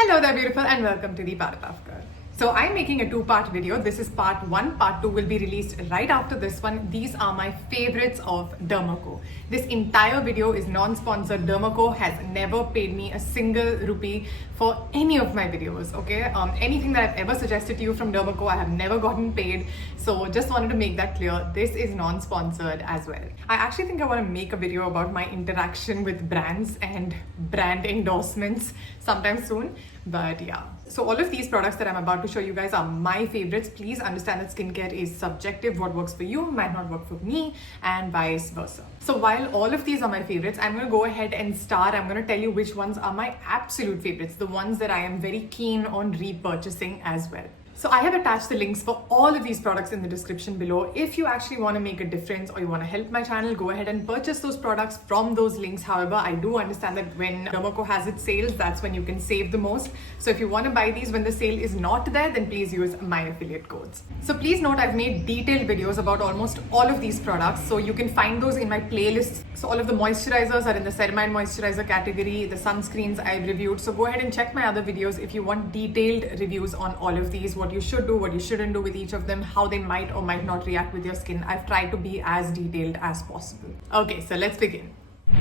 Hello there beautiful and welcome to the Part of Girl. So I'm making a two-part video. This is part 1. Part 2 will be released right after this one. These are my favorites of Dermaco. This entire video is non-sponsored. Dermaco has never paid me a single rupee for any of my videos, okay? Anything that I've ever suggested to you from Dermaco, I have never gotten paid. So just wanted to make that clear. This is non-sponsored as well. I actually think I want to make a video about my interaction with brands and brand endorsements sometime soon. But yeah, so all of these products that I'm about to show you guys are my favorites. Please understand that skincare is subjective. What works for you might not work for me and vice versa. So while all of these are my favorites, I'm going to go ahead and start. I'm going to tell you which ones are my absolute favorites, the ones that I am very keen on repurchasing as well. So I have attached the links for all of these products in the description below. If you actually want to make a difference or you want to help my channel, go ahead and purchase those products from those links. However, I do understand that when Dermaco has its sales, that's when you can save the most. So if you want to buy these when the sale is not there, then please use my affiliate codes. So please note I've made detailed videos about almost all of these products. So you can find those in my playlists. So all of the moisturizers are in the ceramide moisturizer category, the sunscreens I've reviewed. So go ahead and check my other videos if you want detailed reviews on all of these, what you should do, what you shouldn't do with each of them, how they might or might not react with your skin. I've tried to be as detailed as possible. Okay, so let's begin.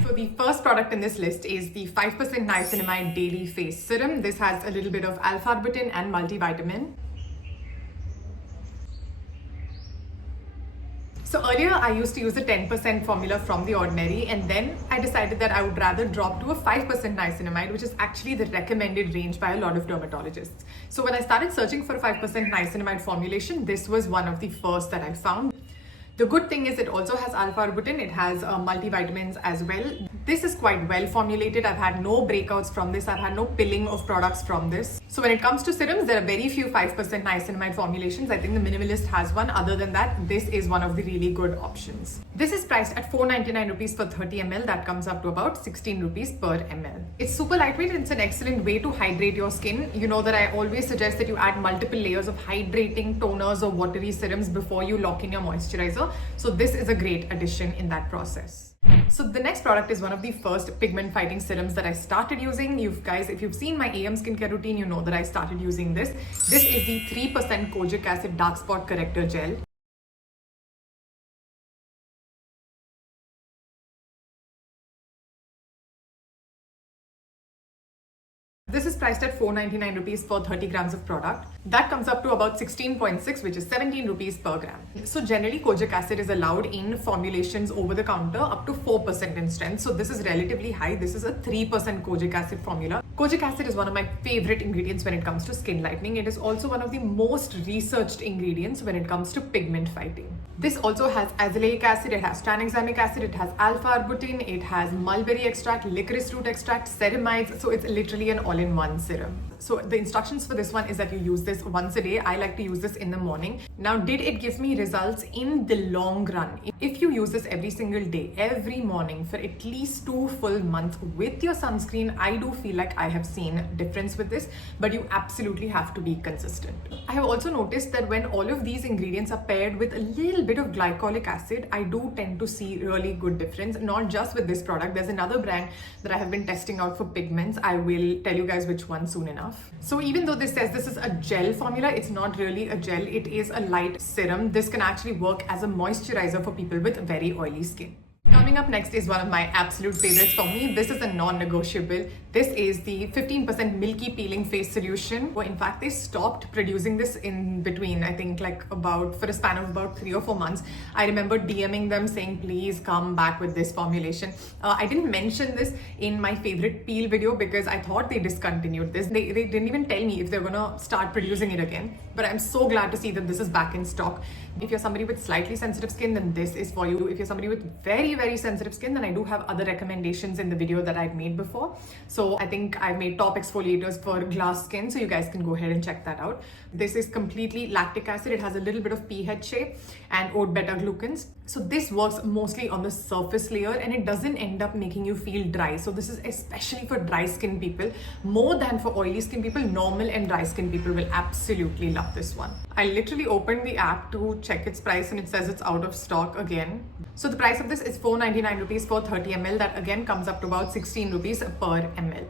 So the first product in this list is the 5% niacinamide daily face serum. This has a little bit of alpha arbutin and multivitamin. So earlier I used to use the 10% formula from The Ordinary, and then I decided that I would rather drop to a 5% niacinamide, which is actually the recommended range by a lot of dermatologists. So when I started searching for a 5% niacinamide formulation, this was one of the first that I found. The good thing is it also has alpha arbutin, it has multivitamins as well. This is quite well formulated. I've had no breakouts from this. I've had no pilling of products from this. So when it comes to serums, there are very few 5% niacinamide formulations. I think the Minimalist has one. Other than that, this is one of the really good options. This is priced at 499 rupees for 30 ml. That comes up to about 16 rupees per ml. It's super lightweight and it's an excellent way to hydrate your skin. You know that I always suggest that you add multiple layers of hydrating toners or watery serums before you lock in your moisturizer. So this is a great addition in that process. So the next product is one of the first pigment fighting serums that I started using. You guys, if you've seen my AM skincare routine, you know that I started using this. This is the 3% Kojic acid dark spot corrector gel. This is priced at 499 rupees for 30 grams of product. That comes up to about 16.6, which is 17 rupees per gram. So generally Kojic acid is allowed in formulations over the counter up to 4% in strength. So this is relatively high. This is a 3% Kojic acid formula. Kojic acid is one of my favorite ingredients when it comes to skin lightening. It is also one of the most researched ingredients when it comes to pigment fighting. This also has azelaic acid, it has tranexamic acid, it has alpha arbutin, it has mulberry extract, licorice root extract, ceramides. So it's literally an all-in-one serum. So the instructions for this one is that you use this once a day. I like to use this in the morning. Now, did it give me results in the long run? If you use this every single day, every morning for at least 2 full months with your sunscreen, I do feel like I have seen a difference with this, but you absolutely have to be consistent. I have also noticed that when all of these ingredients are paired with a little bit of glycolic acid, I do tend to see really good difference, not just with this product. There's another brand that I have been testing out for pigments. I will tell you guys which one soon enough. So even though this says this is a gel formula, it's not really a gel, it is a light serum. This can actually work as a moisturizer for people with very oily skin. Coming up next is one of my absolute favorites for me. This is a non-negotiable. This is the 15% Milky peeling face solution. Well, in fact, they stopped producing this in between, I think for a span of about 3 or 4 months. I remember DMing them saying, please come back with this formulation. I didn't mention this in my favorite peel video because I thought they discontinued this. They didn't even tell me if they're gonna start producing it again. But I'm so glad to see that this is back in stock. If you're somebody with slightly sensitive skin, then this is for you. If you're somebody with very sensitive skin, then I do have other recommendations in the video that I've made before. So I think I've made top exfoliators for glass skin, so you guys can go ahead and check that out. This is completely lactic acid. It has a little bit of PHA and oat beta glucans. So this works mostly on the surface layer and it doesn't end up making you feel dry. So this is especially for dry skin people, more than for oily skin people. Normal and dry skin people will absolutely love this one. I literally opened the app to check its price and it says it's out of stock again. So the price of this is 499 rupees for 30 ml. That again comes up to about 16 rupees per ml.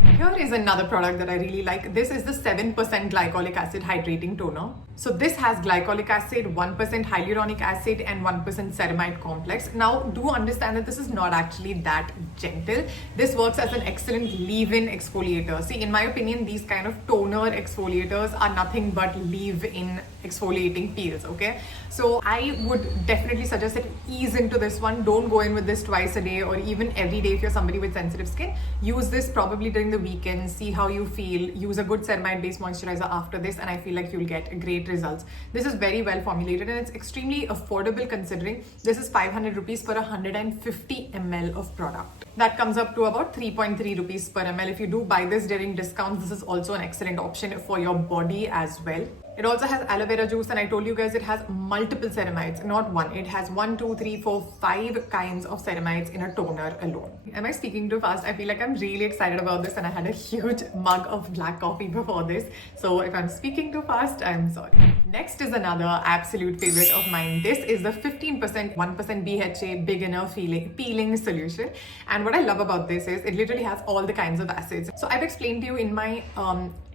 Here is another product that I really like. This is the 7% glycolic acid hydrating toner. So this has glycolic acid, 1% hyaluronic acid and 1% ceramide complex. Now do understand that this is not actually that gentle. This works as an excellent leave-in exfoliator. See, in my opinion, these kind of toner exfoliators are nothing but leave-in exfoliating peels, okay? So I would definitely suggest that you ease into this one. Don't go in with this twice a day or even every day if you're somebody with sensitive skin. Use this probably during the weekend, see how you feel. Use a good ceramide based moisturizer after this and I feel like you'll get great results. This is very well formulated and it's extremely affordable considering this is 500 rupees for 150 ml of product. That comes up to about 3.3 rupees per ml. If you do buy this during discounts, this is also an excellent option for your body as well. It also has aloe vera juice and I told you guys it has multiple ceramides, not one. It has 1, 2, 3, 4, 5 kinds of ceramides in a toner alone. Am I speaking too fast? I feel like I'm really excited about this and I had a huge mug of black coffee before this. So if I'm speaking too fast, I'm sorry. Next is another absolute favorite of mine. This is the 15% 1% BHA beginner peeling solution. And what I love about this is it literally has all the kinds of acids. So I've explained to you in my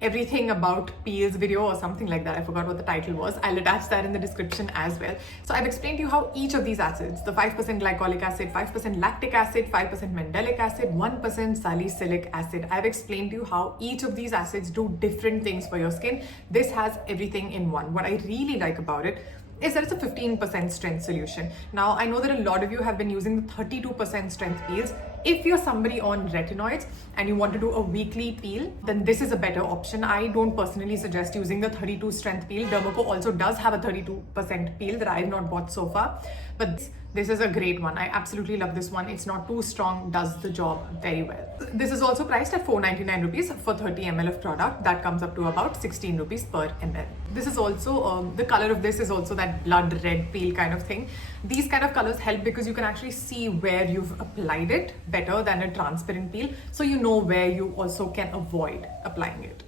everything about peels video or something like that. I forgot what the title was. I'll attach that in the description as well. So I've explained to you how each of these acids, the 5% glycolic acid, 5% lactic acid, 5% mandelic acid, 1% salicylic acid. I've explained to you how each of these acids do different things for your skin. This has everything in one. What I really like about it is that it's a 15% strength solution. Now, I know that a lot of you have been using the 32% strength peels. If you're somebody on retinoids and you want to do a weekly peel, then this is a better option. I don't personally suggest using the 32 strength peel. Dermaco also does have a 32% peel that I have not bought so far, but this is a great one. I absolutely love this one. It's not too strong, does the job very well. This is also priced at 499 rupees for 30 ml of product. That comes up to about 16 rupees per ml. This is also, the color of this is also that blood red peel kind of thing. These kind of colors help because you can actually see where you've applied it better than a transparent peel. So you know where you also can avoid applying it.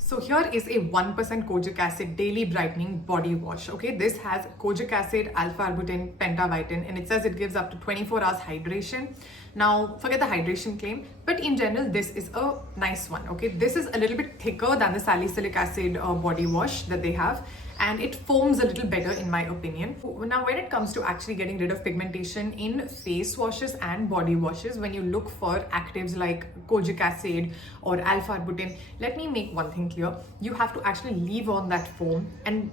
So here is a 1% Kojic acid daily brightening body wash. Okay, this has Kojic acid, alpha arbutin, pentavitamin, and it says it gives up to 24 hours hydration. Now, forget the hydration claim, but in general, this is a nice one. Okay, this is a little bit thicker than the salicylic acid body wash that they have, and it foams a little better in my opinion. Now, when it comes to actually getting rid of pigmentation in face washes and body washes, when you look for actives like Kojic acid or alpha arbutin, let me make one thing clear. You have to actually leave on that foam and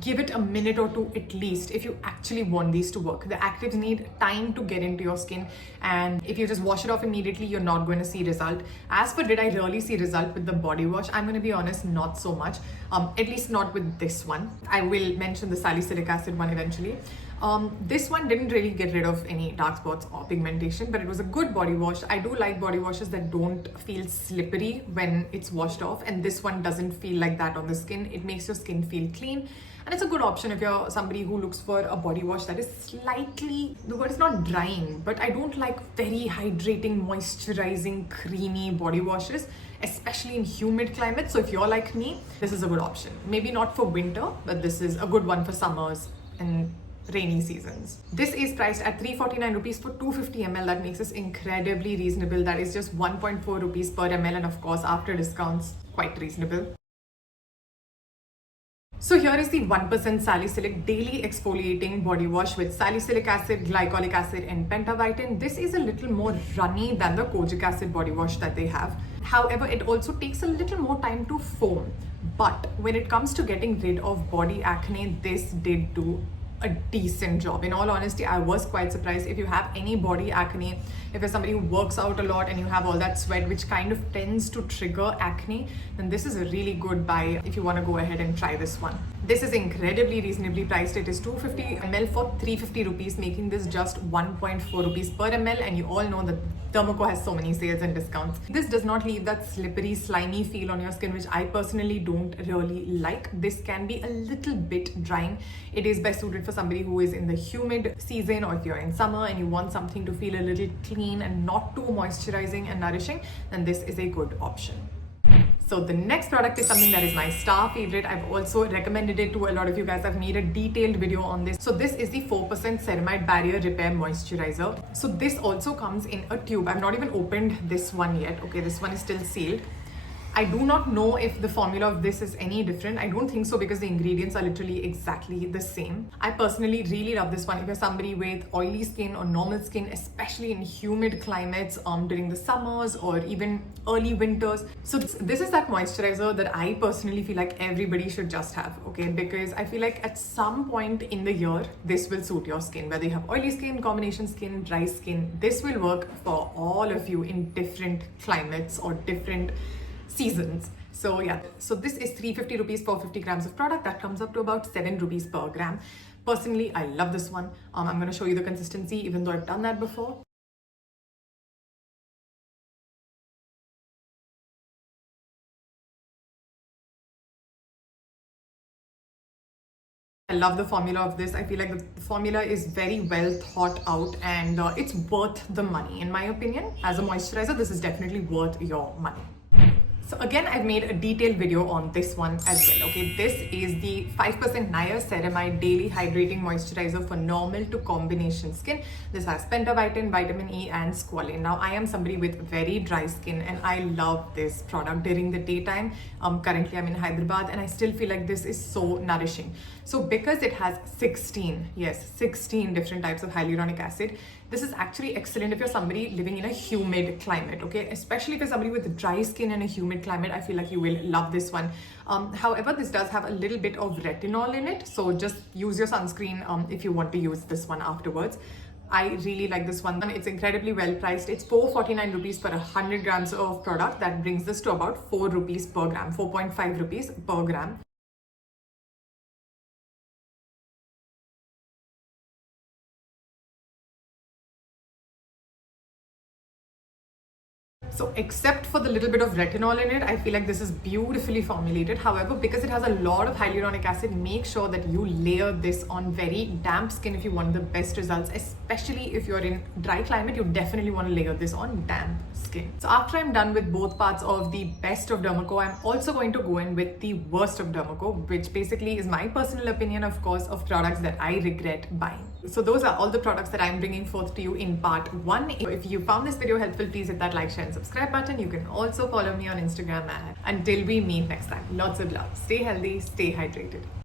give it a minute or two at least if you actually want these to work. The actives need time to get into your skin, and if you just wash it off immediately, you're not going to see result. As for did I really see result with the body wash, I'm going to be honest, not so much. At least not with this one. I will mention the salicylic acid one eventually. This one didn't really get rid of any dark spots or pigmentation, but it was a good body wash. I do like body washes that don't feel slippery when it's washed off, and this one doesn't feel like that on the skin. It makes your skin feel clean, and it's a good option if you're somebody who looks for a body wash that is slightly, the word is not drying, but I don't like very hydrating, moisturizing, creamy body washes, especially in humid climates. So if you're like me, this is a good option. Maybe not for winter, but this is a good one for summers and rainy seasons. This is priced at 349 rupees for 250 ml. That makes this incredibly reasonable. That is just 1.4 rupees per ml, and of course after discounts, quite reasonable. So here is the 1% salicylic daily exfoliating body wash with salicylic acid, glycolic acid and pentavitamin. This is a little more runny than the Kojic acid body wash that they have. However, it also takes a little more time to foam. But when it comes to getting rid of body acne, this did do a decent job. In all honesty, I was quite surprised. If you have any body acne, if you're somebody who works out a lot and you have all that sweat which kind of tends to trigger acne, then this is a really good buy if you want to go ahead and try this one. This is incredibly reasonably priced. It is 250 ml for 350 rupees, making this just 1.4 rupees per ml, and you all know that Dermaco has so many sales and discounts. This does not leave that slippery, slimy feel on your skin, which I personally don't really like. This can be a little bit drying. It is best suited for somebody who is in the humid season, or if you're in summer and you want something to feel a little clean and not too moisturizing and nourishing, then this is a good option. So the next product is something that is my star favorite. I've also recommended it to a lot of you guys. I've made a detailed video on this. So this is the 4% Ceramide Barrier Repair Moisturizer. So this also comes in a tube. I've not even opened this one yet. Okay, this one is still sealed. I do not know if the formula of this is any different. I don't think so because the ingredients are literally exactly the same. I personally really love this one. If you're somebody with oily skin or normal skin, especially in humid climates during the summers or even early winters. So this is that moisturizer that I personally feel like everybody should just have, okay? Because I feel like at some point in the year, this will suit your skin. Whether you have oily skin, combination skin, dry skin, this will work for all of you in different climates or different seasons. So yeah, so this is 350 rupees for 50 grams of product. That comes up to about 7 rupees per gram. Personally, I love this one. I'm going to show you the consistency, even though I've done that before. I love the formula of this. I feel like the formula is very well thought out and it's worth the money. In my opinion, as a moisturizer, this is definitely worth your money. So again, I've made a detailed video on this one as well. Okay, this is the 5% Niaceramide Daily Hydrating Moisturizer for normal to combination skin. This has pentavitin, vitamin E and squalane. Now, I am somebody with very dry skin and I love this product during the daytime. Currently, I'm in Hyderabad and I still feel like this is so nourishing. So because it has 16 different types of hyaluronic acid, this is actually excellent if you're somebody living in a humid climate, okay? Especially if you're somebody with dry skin in a humid climate, I feel like you will love this one. However, this does have a little bit of retinol in it, so just use your sunscreen if you want to use this one afterwards. I really like this one. It's incredibly well priced. It's 449 rupees for 100 grams of product. That brings this to about 4 rupees per gram, 4.5 rupees per gram. So except for the little bit of retinol in it, I feel like this is beautifully formulated. However, because it has a lot of hyaluronic acid, make sure that you layer this on very damp skin if you want the best results. Especially if you're in dry climate, you definitely want to layer this on damp skin. So after I'm done with both parts of the best of Dermaco, I'm also going to go in with the worst of Dermaco, which basically is my personal opinion, of course, of products that I regret buying. So those are all the products that I'm bringing forth to you in part 1. If you found this video helpful, please hit that like, share and subscribe button. You can also follow me on Instagram. Until we meet next time, lots of love. Stay healthy, stay hydrated.